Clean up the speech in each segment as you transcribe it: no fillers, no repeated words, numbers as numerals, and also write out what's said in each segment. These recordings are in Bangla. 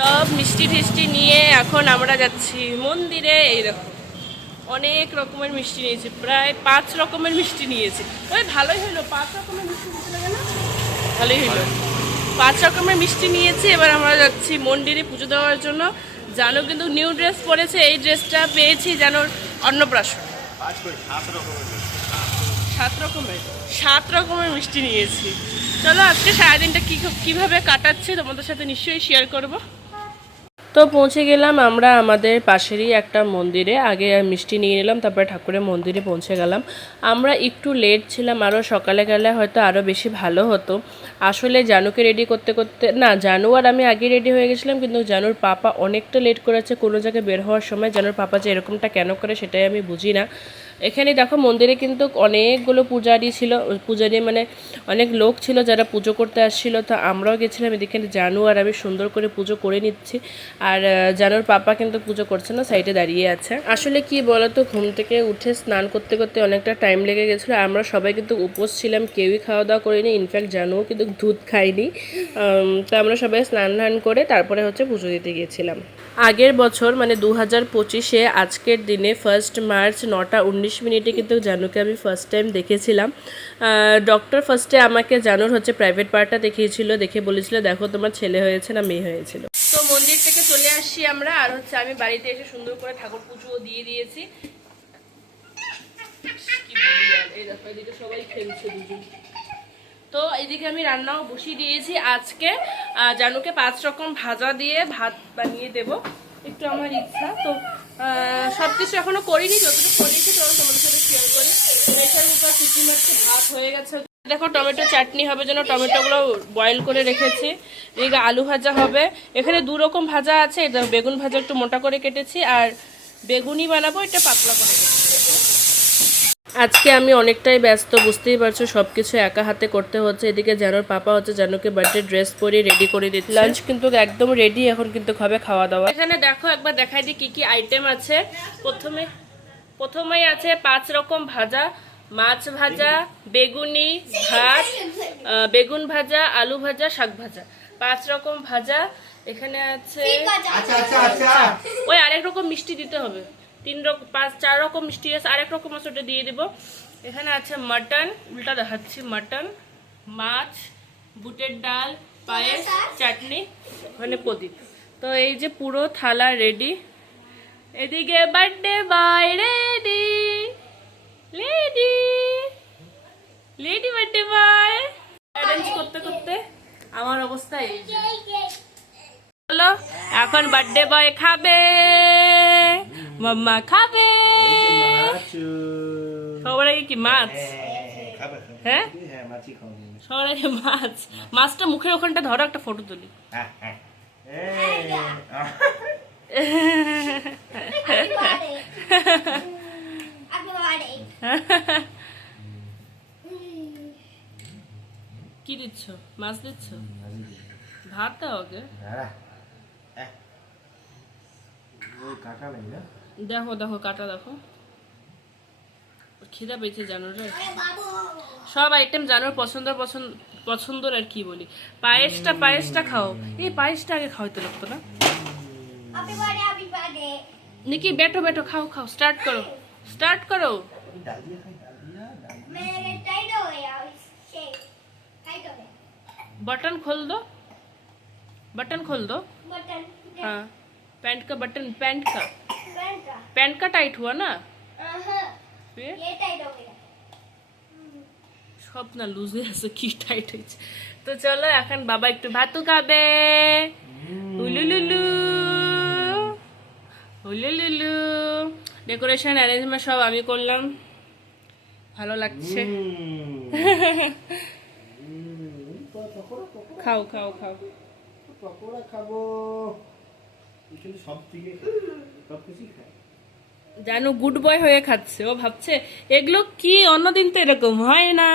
সব মিষ্টি টিষ্টি নিয়ে এখন আমরা যাচ্ছি মন্দিরে। এইরকম অনেক রকমের মিষ্টি নিয়েছি, প্রায় 5 রকমের মিষ্টি নিয়েছি। ওই ভালোই হলো, 5 রকমের মিষ্টি দিতে লাগে না, ভালোই হলো। 5 রকমের মিষ্টি নিয়েছি। এবার আমরা যাচ্ছি মন্দিরে পুজো দেওয়ার জন্য। জানো কিন্তু নিউ ড্রেস পরেছে, এই ড্রেসটা পেয়েছি জানোর অন্নপ্রাশন। 7 রকমের মিষ্টি নিয়েছি। চলো আজকে সারাদিনটা কীভাবে কাটাচ্ছি তোমাদের সাথে নিশ্চয়ই শেয়ার করব। তো পৌঁছে গেলাম আমরা আমাদের পাশেরই একটা মন্দিরে। আগে মিষ্টি নিয়ে নিলাম, তারপরে ঠাকুরের মন্দিরে পৌঁছে গেলাম। আমরা একটু লেট ছিলাম, আরও সকালে গেলে হয়তো আরও বেশি ভালো হতো। আসলে জানুকে রেডি করতে করতে না, জানু আর আমি আগে রেডি হয়ে গেছিলাম, কিন্তু জানুর পাপা অনেকটা লেট করেছে কোনো জায়গায় বের হওয়ার সময়। জানুর পাপা যে এরকমটা কেন করে সেটাই আমি বুঝি না। এখানে দেখো মন্দিরে কিন্তু অনেকগুলো পূজারি ছিল, পূজারি মানে অনেক লোক ছিল যারা পুজো করতে আসছিল। তো আমরাও গেছিলাম, এদিকে জানু আর আমি সুন্দর করে পুজো করে নিচ্ছি। আর জানুর পাপা কিন্তু পুজো করছে না, সাইডে দাঁড়িয়ে আছে। আসলে কি বলতো, ঘুম থেকে উঠে স্নান করতে করতে অনেকটা টাইম লেগে গেছিলো। আমরা সবাই কিন্তু উপোস ছিলাম, কেউই খাওয়া দাওয়া করিনি, ইনফ্যাক্ট জানুও কিন্তু দুধ খাইনি। তো আমরা সবাই স্নান ধান করে তারপরে হচ্ছে পুজো দিতে গিয়েছিলাম। আগের বছর মানে 2025-এ আজকের দিনে 1 মার্চ 9:19 কিন্তু জানুকে আমি ফার্স্ট টাইম দেখেছিলাম। ডক্টর ফার্স্টে আমাকে জানুর হচ্ছে প্রাইভেট পার্টটা দেখিয়েছিল, দেখে বলেছিল দেখো তোমার ছেলে হয়েছে না মেয়ে হয়েছিল। তো মন্দির থেকে চলে আসছি আমরা, আর হচ্ছে আমি বাড়িতে এসে সুন্দর করে ঠাকুর পুজোও দিয়ে দিয়েছি। কি বলি আর, এই দেখো এদিকে সবাই খেলছে দুজন। তো এদিকে আমি রান্নাও বসিয়ে দিয়েছি। আজকে জানুকে 5 রকম ভাজা দিয়ে ভাত বানিয়ে দেব, একটু আমার ইচ্ছা। তো সব কিছু এখনো করিনি, যতটুকু করিয়েছি চলো তোমাদের সাথে শেয়ার করি। প্রেসার কুকার সিটি মারতে ভাত হয়ে গেছে। দেখো টমেটো চাটনি হবে জন্য টমেটোগুলো বয়েল করে রেখেছি। এদিকে আলু ভাজা হবে, এখানে 2 রকম ভাজা আছে। এটা বেগুন ভাজা একটু মোটা করে কেটেছি, আর বেগুনি বানাবো এটা পাতলা করে কেটেছি। আজকে আমি অনেকটাই ব্যস্ত, বুঝতেই পারছো, সব কিছু একা হাতে করতে হচ্ছে। এদিকে জানুর পাপা হচ্ছে জানুকে বার্থডে ড্রেস পরে রেডি করে দিচ্ছে। লাঞ্চ কিন্তু একদম রেডি, এখন কিন্তু হবে খাওয়া দাওয়া। এখানে দেখো একবার দেখাই দিই কি কি আইটেম আছে। প্রথমেই আছে 5 রকম ভাজা, মাছ ভাজা, বেগুনি, ভাত, বেগুন ভাজা, আলু ভাজা, শাক ভাজা, 5 রকম ভাজা। এখানে আছে ওই আরেক রকম মিষ্টি দিতে হবে, 4 রকম মিষ্টি আছে, আরেক রকম আছে ওটা দিয়ে দিব। এখানে আছে মাটন, উল্টা দেখাচ্ছি, মাটন, মাছ, বুটের ডাল, পায়েস, চাটনি, ওখানে প্রদীপ। তো এই যে পুরো থালা রেডি। এদিকে birthday boy ready, lady lady birthday boy. Arrange করতে করতে আমার অবস্থা এই যে। চলো এখন বার্থডে বয় খাবে, মাম্মা খাবে। সবার আগে কি মাছ? হ্যাঁ সবার আগে মাছ। মাছটা মুখের ওখানটা ধরো, একটা ফটো তুলি। কি দিচ্ছ? মাছ দিচ্ছ? ভাত দাও আগে। দেখো দেখো কাটা দেখো, খিদা পেয়েছে জানোর। সব আইটেম জানোর পছন্দের আর কি বলি। পায়েসটা খাও, এই পায়েসটা আগে খাওয়াইতে লাগতো না। নিকি বেটো বেটো খাও খাও, স্টার্ট করো। बटन खोल दो। हाँ पैंट का बटन, पैंट का टाइट हुआ ना, फिर ये टाइट हो गया। সব না লুজে আছে, কি টাইট হয়েছে। তো চলো এখন বাবা একটু ভাতু খাবে। উলুলুলু উলুলুলু। ডেকোরেশন অ্যারেঞ্জমেন্ট সব আমি করলাম, ভালো লাগছে। খাও খাও খাও, পকোড়া খাবো। জানো গুড বয় হয়ে খাচ্ছে, ও ভাবছে এগুলো কি অন্যদিন তো এরকম হয় না,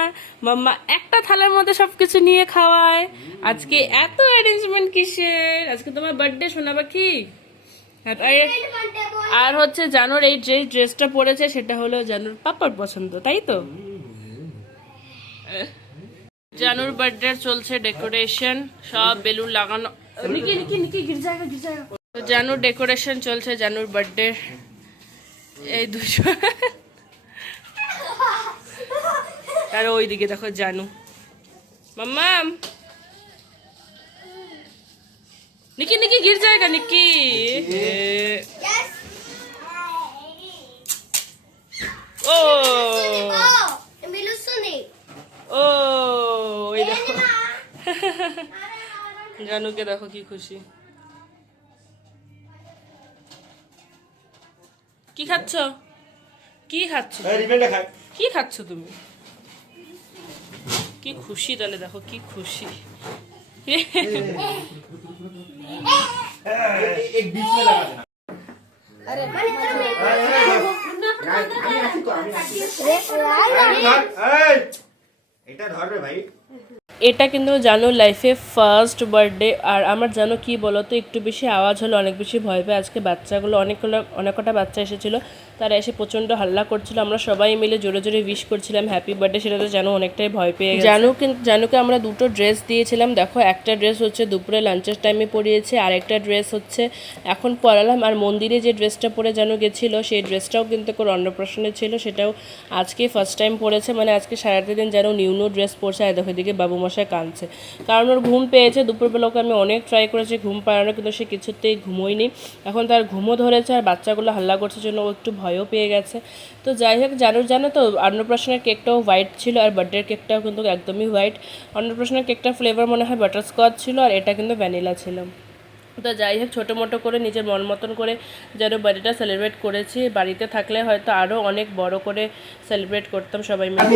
মাম্মা একটা থালার মধ্যে সবকিছু নিয়ে খাওয়ায়, আজকে এত অ্যারেঞ্জমেন্ট কিসের? আজকে তোমার বার্থডে শোনাবা কি? আর হচ্ছে জানোর এই যে ড্রেসটা পরেছে সেটা হলো জানোর পাপার পছন্দ, তাই তো? জানুর বার্থডে চলছে ডেকোরেশন, সব বেলুন লাগানো निकी निकी निकी गिर जाएगा गिर जाएगा। तो जानूर डेकोरेशन चलছে जानूर বার্থডে এই দুজন আর ওইদিকে দেখো জানু মাম্মাম निकी निकी गिर जाएगा निकी ओ ओ ওই দেখো জানুকে দেখো কি খুশি কি খাচ্ছ কি খাচ্ছ কি খাচ্ছ তুমি কি খুশি তাহলে দেখো কি খুশি एक बीच में लगा देना अरे এটা ধর রে ভাই এটা কিন্তু জানু লাইফে ফার্স্ট বার্থডে আর আমার জানো কি বলো তো একটু বেশি আওয়াজ হলো অনেক বেশি ভয় পেয়ে আজকে বাচ্চাগুলো অনেকটা বাচ্চা এসেছিলো তারা এসে প্রচণ্ড হাল্লা করছিল আমরা সবাই মিলে জোরে জোরে উইশ করছিলাম হ্যাপি বার্থডে সেটাতে জানু অনেকটাই ভয় পেয়ে গেছে জানুকে আমরা দুটো ড্রেস দিয়েছিলাম দেখো একটা ড্রেস হচ্ছে দুপুরে লাঞ্চের টাইমে পরিয়েছে আর একটা ড্রেস হচ্ছে এখন পরালাম আর মন্দিরে যে ড্রেসটা পরে জানু গেছিলো সেই ড্রেসটাও কিন্তু ওর অন্নপ্রাশনে ছিল সেটাও আজকে ফার্স্ট টাইম পরেছে মানে আজকে সারাটা দিন জানু নিউ ড্রেস পরছে আর দেখো এদিকে বাবু মশাই কাঁদছে কারণ ওর ঘুম পেয়েছে দুপুরবেলা ওকে আমি অনেক ট্রাই করেছি ঘুম পাড়ানো কিন্তু সে কিছুতেই ঘুমোয়নি এখন তার ঘুমও ধরেছে আর বাচ্চাগুলো হাল্লা করছে জন্য ও একটু ভয়ও পেয়ে গেছে তো যাই হোক জানো তো অন্নপ্রাশনের কেকটাও হোয়াইট ছিল আর বার্থডের কেকটাও কিন্তু একদমই হোয়াইট অন্নপ্রাশনের কেকটার ফ্লেভার মনে হয় বাটারস্কচ ছিল আর এটা কিন্তু ভ্যানিলা ছিল তো যাই হোক ছোটো মোটো করে নিজের মন মতন করে যেন বার্থডেটা সেলিব্রেট করেছি বাড়িতে থাকলে হয়তো আরও অনেক বড় করে সেলিব্রেট করতাম সবাই মিলে